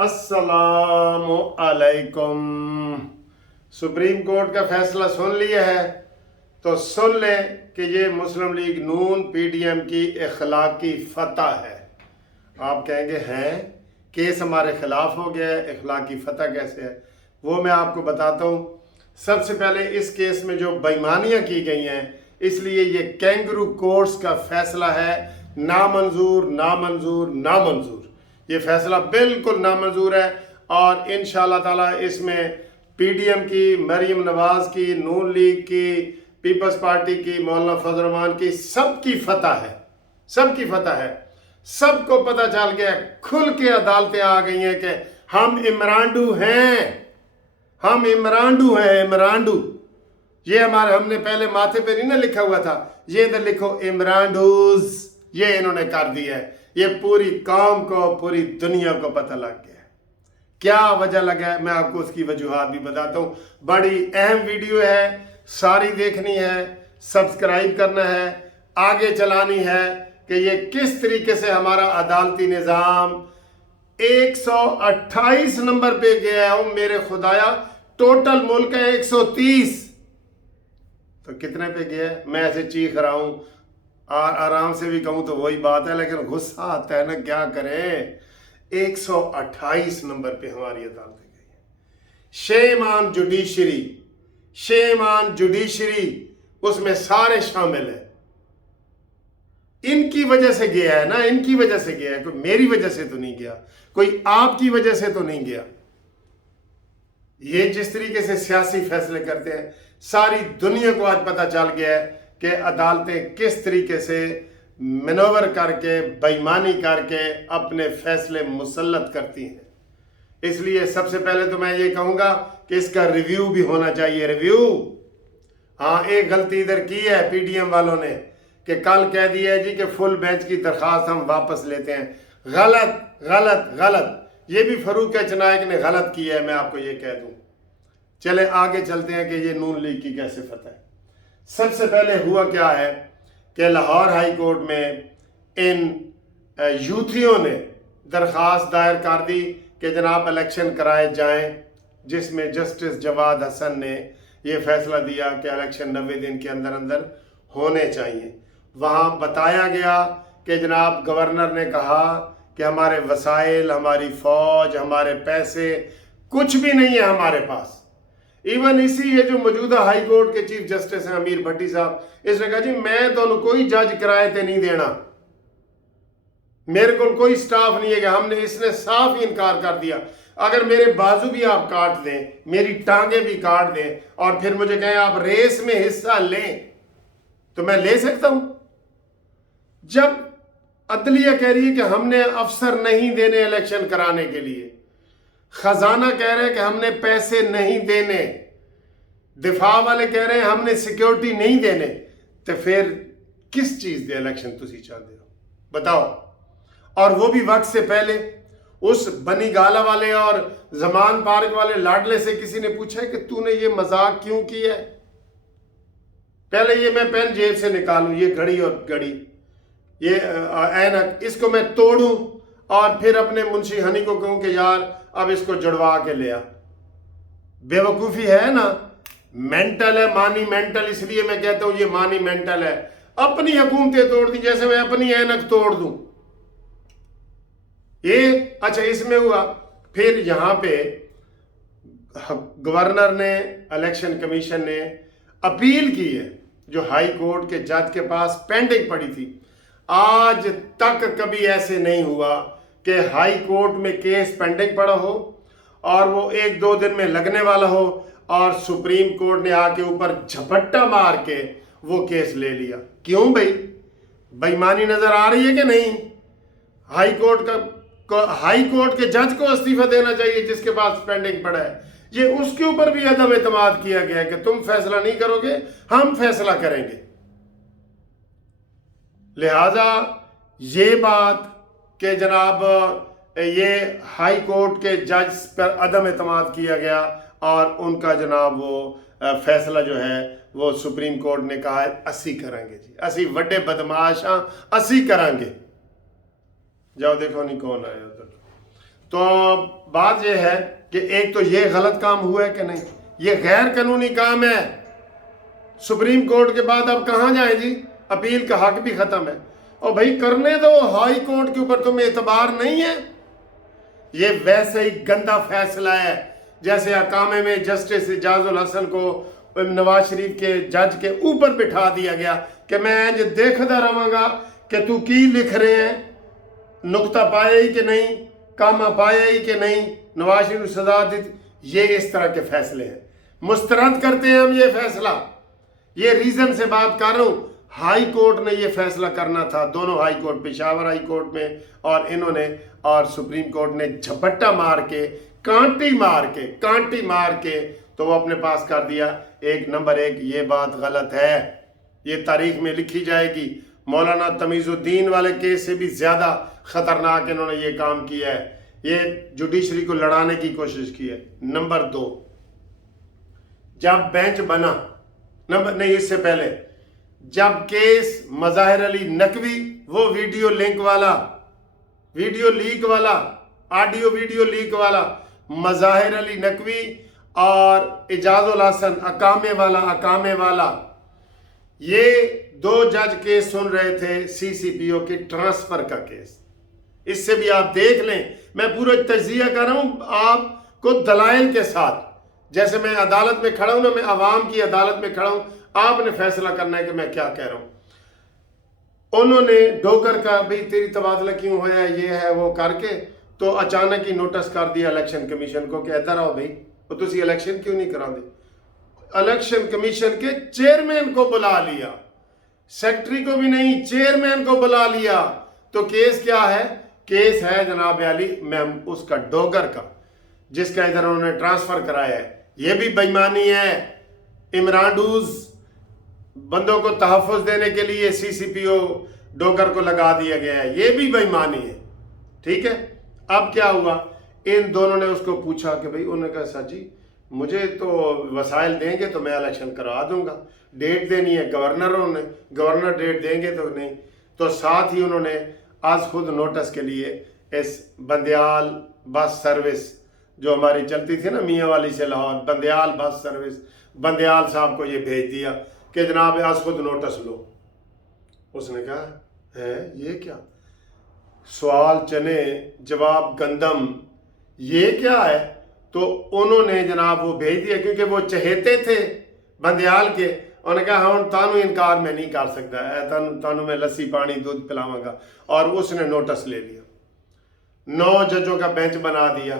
अस्सलामु अलैकुम। Supreme court का फैसला सुन लिया है तो सुन लें कि ये मुस्लिम लीग नून पीडीएम की इखलाकी फतह है। आप कहेंगे हैं केस हमारे खिलाफ हो गया है, इखलाकी फतह कैसे है? वो मैं आपको बताता हूँ। सबसे पहले इस केस में जो बेईमानियाँ की गई हैं, इसलिए ये कैंगरू कोर्ट्स का फैसला है नामंजूर नामंजूर नामंजूर। ये फैसला बिल्कुल नामंजूर है और इंशाअल्लाह ताला इसमें पीडीएम की, मरीम नवाज की, नून लीग की, पीपल्स पार्टी की, मौलाना फजल रहमान की, सबकी फतह है, सबकी फतह है। सबको पता चल गया, खुल के अदालतें आ गई हैं कि हम इमरानडू हैं, हम इमरानडू हैं, इमरानडू। ये हमारे हमने पहले माथे पे नहीं ना लिखा हुआ था, ये इधर लिखो इमरानडूज, ये इन्होंने कर दिया है। ये पूरी कौम को, पूरी दुनिया को पता लग गया। क्या वजह लगा है मैं आपको उसकी वजूहात भी बताता हूँ। बड़ी अहम वीडियो है, सारी देखनी है, सब्सक्राइब करना है, आगे चलानी है कि ये किस तरीके से हमारा अदालती निज़ाम 128 नंबर पे गया है। मेरे खुदाया, टोटल मुल्क है 130, तो कितने पे गया है? मैं ऐसे चीख रहा हूं, आराम से भी कहूं तो वही बात है, लेकिन गुस्सा आता है ना, क्या करें। 128 नंबर पे हमारी अदालत गई है। Shame on judiciary, shame on judiciary, उसमें सारे शामिल हैं। इनकी वजह से गया है ना, इनकी वजह से गया है, कोई मेरी वजह से तो नहीं गया, कोई आपकी वजह से तो नहीं गया। ये जिस तरीके से सियासी फैसले करते हैं, सारी दुनिया को आज पता चल गया है कि अदालतें किस तरीके से मनोवर करके, बेईमानी करके अपने फैसले मुसल्लत करती हैं। इसलिए सबसे पहले तो मैं ये कहूँगा कि इसका रिव्यू भी होना चाहिए, रिव्यू। हाँ, एक गलती इधर की है पीडीएम वालों ने कि कल कह दिया है जी कि फुल बेंच की दरख्वास्त हम वापस लेते हैं। गलत गलत गलत, ये भी फरूक चनायक ने गलत किया है, मैं आपको ये कह दूं। चले आगे चलते हैं कि ये नून लीग की कैसे फतह है। सबसे पहले हुआ क्या है कि लाहौर हाई कोर्ट में इन यूथियों ने दरख्वास्त दायर कर दी कि जनाब इलेक्शन कराए जाएं, जिसमें जस्टिस जवाद हसन ने यह फैसला दिया कि इलेक्शन 90 दिन के अंदर अंदर होने चाहिए। वहाँ बताया गया कि जनाब गवर्नर ने कहा कि हमारे वसाइल, हमारी फौज, हमारे पैसे कुछ भी नहीं है हमारे पास। इवन इसी ये जो मौजूदा हाई कोर्ट के चीफ जस्टिस हैं अमीर भट्टी साहब, इसने कहा जी मैं तो कोई जज किराए पे नहीं देना, मेरे को कोई स्टाफ नहीं है कि हमने, इसने साफ ही इनकार कर दिया। अगर मेरे बाजू भी आप काट दें, मेरी टांगे भी काट दें और फिर मुझे कहें आप रेस में हिस्सा लें, तो मैं ले सकता हूं। जब अदलिया कह रही है कि हमने अफसर नहीं देने इलेक्शन कराने के लिए, खजाना कह रहे हैं कि हमने पैसे नहीं देने, दिफा वाले कह रहे हैं हमने सिक्योरिटी नहीं देने, तो फिर किस चीज दे इलेक्शन तुसी चाहते हो बताओ? और वो भी वक्त से पहले। उस बनी गाला वाले और जमान पार्क वाले लाडले से किसी ने पूछा है कि तूने ये मजाक क्यों किया है? पहले ये मैं पेन जेब से निकालूं, ये घड़ी और घड़ी, ये ऐनक, इसको मैं तोड़ूं और फिर अपने मुंशी हनी को कहूं कि यार अब इसको जुड़वा के ले आ। बेवकूफ़ी है ना, मेंटल है, मानी मेंटल। इसलिए मैं कहता हूं ये मानी मेंटल है। अपनी हुकूमतें तोड़ दी, जैसे मैं अपनी ऐनक तोड़ दूं। ये अच्छा इसमें हुआ। फिर यहां पे गवर्नर ने, इलेक्शन कमीशन ने अपील की है जो हाई कोर्ट के जज के पास पेंडिंग पड़ी थी। आज तक कभी ऐसे नहीं हुआ कि हाई कोर्ट में केस पेंडिंग पड़ा हो और वो 1-2 दिन में लगने वाला हो और सुप्रीम कोर्ट ने आके ऊपर झपट्टा मार के वो केस ले लिया। क्यों भाई? बेईमानी नजर आ रही है कि नहीं? हाई कोर्ट के जज को इस्तीफा देना चाहिए जिसके पास पेंडिंग पड़ा है। ये उसके ऊपर भी अदम एतमाद किया गया कि तुम फैसला नहीं करोगे, हम फैसला करेंगे। लिहाजा ये बात कि जनाब ये हाई कोर्ट के जज पर अदम एतमाद किया गया और उनका जनाब वो फैसला जो है वो सुप्रीम कोर्ट ने कहा है असी करांगे जी, असी वड्डे बदमाश हाँ, असी करांगे। जाओ देखो नहीं कौन आया उधर। तो बात यह है कि एक तो ये गलत काम हुआ है कि नहीं, ये गैर कानूनी काम है। सुप्रीम कोर्ट के बाद अब कहाँ जाए जी, अपील का हक भी खत्म है। और भाई करने दो, हाई कोर्ट के ऊपर तुम्हें एतबार नहीं है। ये वैसे ही गंदा फैसला है जैसे अकामे में जस्टिस इजाजुल हसन को नवाज शरीफ के जज के ऊपर बिठा दिया गया कि मैं इंज देखता रहांगा कि तू की लिख रहे हैं, नुक्ता पाया ही कि नहीं, कामा पाया ही कि नहीं, नवाज शरीफ सजा दी। ये इस तरह के फैसले हैं, मुस्तरद करते हैं हम ये फैसला। ये रीजन से बात कर रहा हूं, हाई कोर्ट ने ये फैसला करना था, दोनों high court, Peshawar high court में और इन्होंने, और सुप्रीम कोर्ट ने झपट्टा मार के, कांटी मार के तो वो अपने पास कर दिया। एक नंबर एक, ये बात गलत है, ये तारीख में लिखी जाएगी। मौलाना तमीजुद्दीन वाले केस से भी ज्यादा खतरनाक इन्होंने ये काम किया है, ये जुडिशरी को लड़ाने की कोशिश की है। नंबर 2, जब बेंच बना, नंबर नहीं, इससे पहले जब केस मज़ाहिर अली नकवी, वो वीडियो लीक वाला, ऑडियो वीडियो लीक वाला, मज़ाहिर अली नकवी और इजाजुल हसन अकामे वाला, ये 2 जज केस सुन रहे थे सीसीपीओ के ट्रांसफर का केस। इससे भी आप देख लें, मैं पूरा तजिया कर रहा हूं आपको दलाइल के साथ। जैसे मैं अदालत में खड़ा हूं ना, मैं अवाम की अदालत में खड़ा हूं, आपने फैसला करना है कि मैं क्या कह रहा हूं। उन्होंने डोगर का, भाई तेरी तबादला क्यों होया, ये है वो करके, तो अचानक ही नोटिस कर दिया इलेक्शन कमीशन को कि इधर आओ भाई, तो तुसी इलेक्शन क्यों नहीं करा दे। इलेक्शन कमीशन के चेयरमैन को बुला लिया, सेक्रेटरी को भी नहीं, चेयरमैन को बुला लिया। तो केस क्या है, केस है जनाब अली मैम उसका डोगर का, जिसका इधर उन्होंने ट्रांसफर कराया है। ये भी बेईमानी है। इमरान डूज बंदों को तहफ़्फ़ुज़ देने के लिए सीसीपीओ डोगर को लगा दिया गया है, ये भी बेईमानी है। ठीक है, अब क्या हुआ, इन दोनों ने उसको पूछा कि भाई, उन्होंने कहा सर जी मुझे तो वसाइल देंगे तो मैं इलेक्शन करवा दूंगा, डेट देनी है गवर्नर डेट देंगे तो नहीं। तो साथ ही उन्होंने आज खुद नोटिस के लिए इस बंदयाल बस सर्विस जो हमारी चलती थी ना मियाँ वाली से लाहौर, बंदयाल बस सर्विस, बंदयाल साहब को ये भेज दिया कि जनाब आज खुद नोटिस लो। उसने कहा है ये क्या, सवाल चने जवाब गंदम, ये क्या है। तो उन्होंने जनाब वो भेज दिया, क्योंकि वो चहेते थे बंदयाल के। उन्होंने कहा हाँ तानू इनकार में नहीं कर सकता, तानू मैं लस्सी पानी दूध पिलावांगा। और उसने नोटिस ले लिया, 9 जजों का बेंच बना दिया।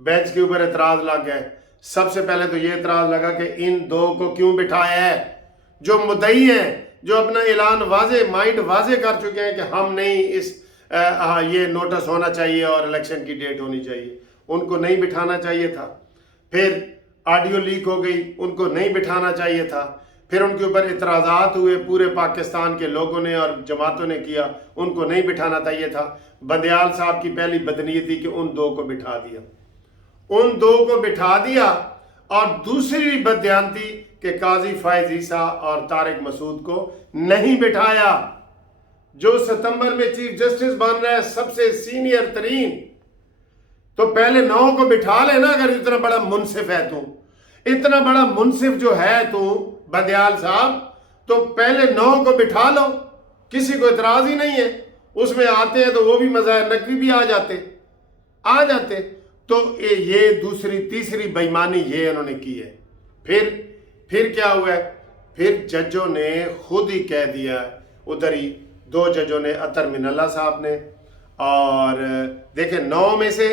बेंच के ऊपर एतराज लग गए। सबसे पहले तो ये एतराज लगा कि इन 2 को क्यों बिठाया है, जो मुद्दई हैं, जो अपना ऐलान माइंड वाजे कर चुके हैं कि हम नहीं, ये नोटिस होना चाहिए और इलेक्शन की डेट होनी चाहिए, उनको नहीं बिठाना चाहिए था। फिर ऑडियो लीक हो गई, उनको नहीं बिठाना चाहिए था। फिर उनके ऊपर इतराज़ात हुए, पूरे पाकिस्तान के लोगों ने और जमातों ने किया, उनको नहीं बिठाना चाहिए था। बंदयाल साहब की पहली बदनीयती कि उन 2 को बिठा दिया, उन 2 को बिठा दिया। और दूसरी बदयांती कि काजी फायज ईसा और तारिक मसूद को नहीं बिठाया, जो सितंबर में चीफ जस्टिस बन रहा है, सबसे सीनियर तरीन। तो पहले 9 को बिठा लेना, अगर इतना बड़ा मुनसिफ है तू, इतना बड़ा मुनसिफ जो है तू बंदयाल साहब, तो पहले 9 को बिठा लो, किसी को इतराज ही नहीं है। उसमें आते हैं तो वो भी मज़ाहिर नकवी भी आ जाते। तो ये दूसरी तीसरी बेईमानी ये इन्होंने की है। फिर क्या हुआ है, फिर जजों ने खुद ही कह दिया, उधर ही 2 जजों ने, अतर मिनल्ला साहब ने, और देखें 9 में से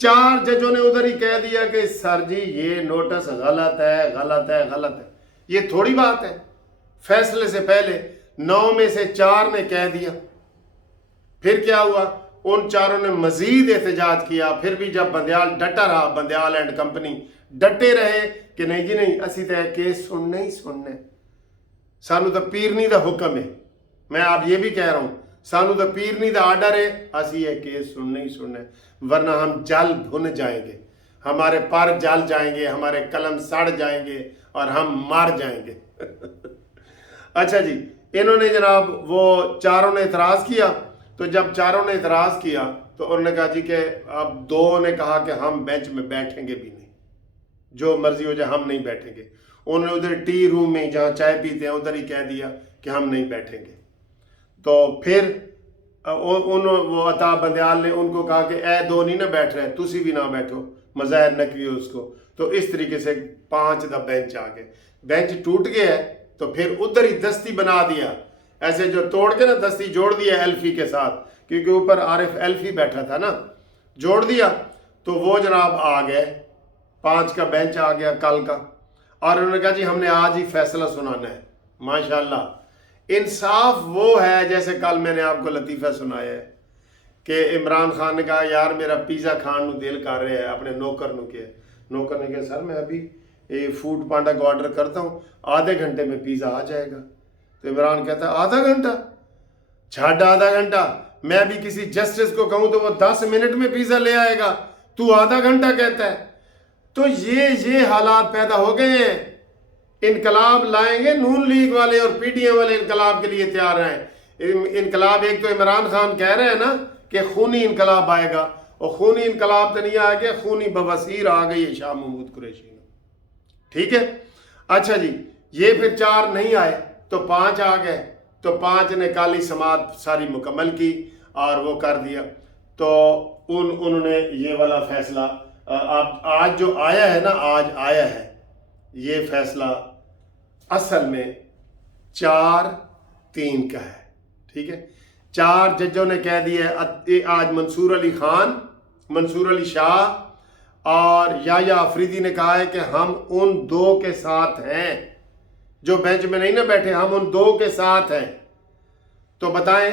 4 जजों ने उधर ही कह दिया कि सर जी ये नोटिस गलत है। ये थोड़ी बात है, फैसले से पहले 9 में से 4 ने कह दिया। फिर क्या हुआ, उन 4 ने मजीद एहतजाज किया। फिर भी जब बंदयाल डटा रहा, बंदयाल एंड कंपनी डटे रहे कि नहीं जी नहीं, असी तो केस सुनने ही सुनने, सानू तो पीरनी दा हुक्म है। मैं आप ये भी कह रहा हूं, सानू तो पीरनी दा आर्डर है, असी ये केस सुनने ही सुनने, वरना हम जल भुन जाएंगे, हमारे पर जल जाएंगे, हमारे कलम सड़ जाएंगे और हम मार जाएंगे। अच्छा जी, इन्होंने जनाब वो 4 ने इतराज किया। तो जब 4 ने इतराज किया तो उन्होंने कहा जी कि अब दो ने कहा कि हम बेंच में बैठेंगे भी नहीं, जो मर्जी हो जाए हम नहीं बैठेंगे। उन्होंने उधर टी रूम में जहाँ चाय पीते हैं उधर ही कह दिया कि हम नहीं बैठेंगे। तो फिर वो अता बंदयाल ने उनको कहा कि ए दो नहीं ना बैठ रहे, तुसी भी ना बैठो, मज़ाहिर नकवी उसको। तो इस तरीके से 5 दा बेंच आ गए। बेंच टूट गया है तो फिर उधर ही दस्ती बना दिया, ऐसे जो तोड़ के ना दस्ती जोड़ दिया एल्फी के साथ, क्योंकि ऊपर आरिफ एल्फी बैठा था ना, जोड़ दिया। तो वो जनाब आ गए, 5 का बेंच आ गया कल का। और उन्होंने कहा जी हमने आज ही फैसला सुनाना है। माशाल्लाह इंसाफ वो है, जैसे कल मैंने आपको लतीफ़ा सुनाया है कि इमरान खान ने कहा यार मेरा पिज़्ज़ा खान नू दिल कर रहा है, अपने नौकर नू के। नौकर ने कहा सर मैं अभी फूड पांडा को ऑर्डर करता हूँ, आधे घंटे में पिज़्ज़ा आ जाएगा। तो इमरान कहता आधा घंटा, छाड़ आधा घंटा, मैं भी किसी जस्टिस को कहूँ तो वो 10 मिनट में पिज़्ज़ा ले आएगा, तू आधा घंटा कहता है। तो ये हालात पैदा हो गए हैं। इनकलाब लाएंगे, नून लीग वाले और पीटीएम वाले इनकलाब के लिए तैयार हैं। इनकलाब एक तो इमरान खान कह रहे हैं ना कि खूनी इनकलाब आएगा, और खूनी इनकलाब तो नहीं आ गया, खूनी बवासीर आ गई है शाह महमूद कुरैशी में। ठीक है, अच्छा जी, ये फिर 4 नहीं आए तो 5 आ गए। तो 5 ने काली समात सारी मुकम्मल की और वो कर दिया। तो उन्होंने ये वाला फैसला अब आज जो आया है ना, आज आया है ये फैसला असल में 4-3 का है। ठीक है, 4 जजों ने कह दिया आज मंसूर अली खान, मंसूर अली शाह और याया अफरीदी ने कहा है कि हम उन 2 के साथ हैं जो बेंच में नहीं ना बैठे, हम उन 2 के साथ हैं। तो बताएं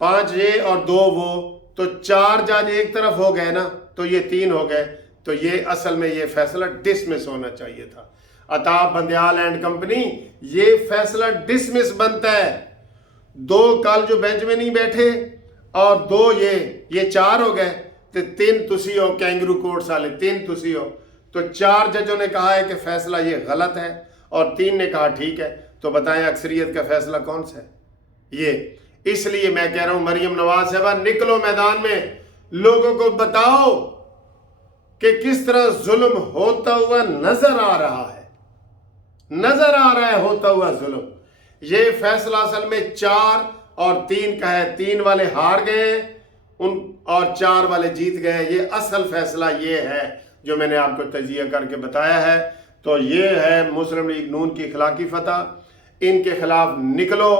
5 ये और 2 वो, तो 4 जज एक तरफ हो गए ना, तो ये 3 हो गए। तो ये असल में ये फैसला डिसमिस होना चाहिए था। अताब बंदयाल एंड कंपनी, ये फैसला डिसमिस बनता है। 2 कल जो बेंच में नहीं बैठे और 2 ये 4 हो गए, तो 3 तुसी हो, कैंगरू कोर्ट्स वाले 3 तुसी हो। तो 4 जजों ने कहा है कि फैसला ये गलत है और 3 ने कहा ठीक है। तो बताएं अक्सरियत का फैसला कौन सा है? ये इसलिए मैं कह रहा हूं मरियम नवाज साहबा निकलो मैदान में, लोगों को बताओ कि किस तरह जुल्म होता हुआ नजर आ रहा है, नजर आ रहा है होता हुआ जुल्म। ये फैसला असल में 4 और 3 का है, 3 वाले हार गए उन और 4 वाले जीत गए। ये असल फैसला ये है जो मैंने आपको तजिया करके बताया है। तो ये है मुस्लिम लीग नून की इखलाकी फतह। इनके खिलाफ निकलो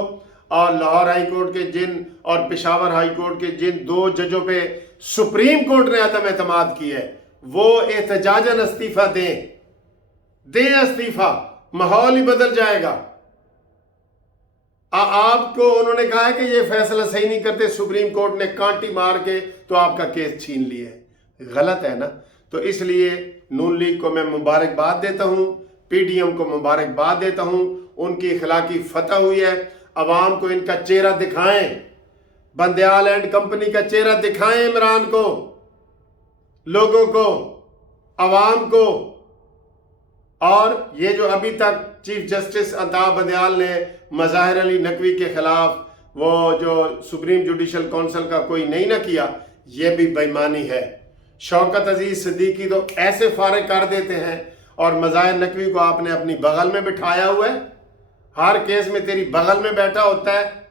और लाहौर हाई कोर्ट के जिन और पेशावर हाई कोर्ट के जिन 2 जजों पे सुप्रीम कोर्ट ने अदम एतमाद की है, वो एहतजाजन इस्तीफा दें इस्तीफा, माहौल ही बदल जाएगा। आपको उन्होंने कहा है कि ये फैसला सही नहीं करते, सुप्रीम कोर्ट ने कांटी मार के तो आपका केस छीन लिया है। गलत है ना। तो इसलिए नून लीग को मैं मुबारकबाद देता हूं, पीडीएम को मुबारकबाद देता हूं, उनकी इखलाकी फतह हुई है। अवाम को इनका चेहरा दिखाएं, बंदयाल एंड कंपनी का चेहरा दिखाएं, इमरान को, लोगों को, अवाम को। और ये जो अभी तक चीफ जस्टिस अता बंदयाल ने मज़ाहिर अली नकवी के खिलाफ वो जो सुप्रीम जुडिशल काउंसिल का कोई नहीं ना किया, ये भी बेईमानी है। शौकत अजीज सिद्दीकी तो ऐसे फारिग कर देते हैं, और मज़ाहिर नकवी को आपने अपनी बगल में बिठाया हुआ है, हर केस में तेरी बगल में बैठा होता है।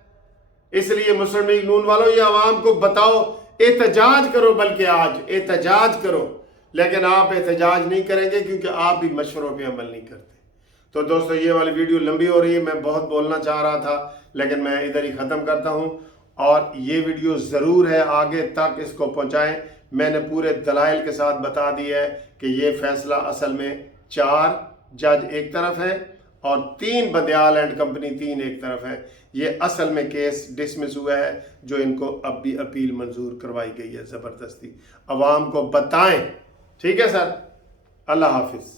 इसलिए मुस्लिम लीग नून वालों, ये आवाम को बताओ, एहतजाज करो, बल्कि आज एहतजाज करो। लेकिन आप एहतजाज नहीं करेंगे क्योंकि आप भी मशवरों पे अमल नहीं करते। तो दोस्तों ये वाली वीडियो लंबी हो रही है, मैं बहुत बोलना चाह रहा था लेकिन मैं इधर ही ख़त्म करता हूँ। और ये वीडियो ज़रूर है, आगे तक इसको पहुँचाएँ। मैंने पूरे दलाइल के साथ बता दिया है कि ये फैसला असल में 4 जज एक तरफ है और 3 बंदयाल एंड कंपनी 3 एक तरफ है। ये असल में केस डिसमिस हुआ है जो इनको अब भी अपील मंजूर करवाई गई है ज़बरदस्ती। अवाम को बताएं, ठीक है सर। अल्लाह हाफिज़।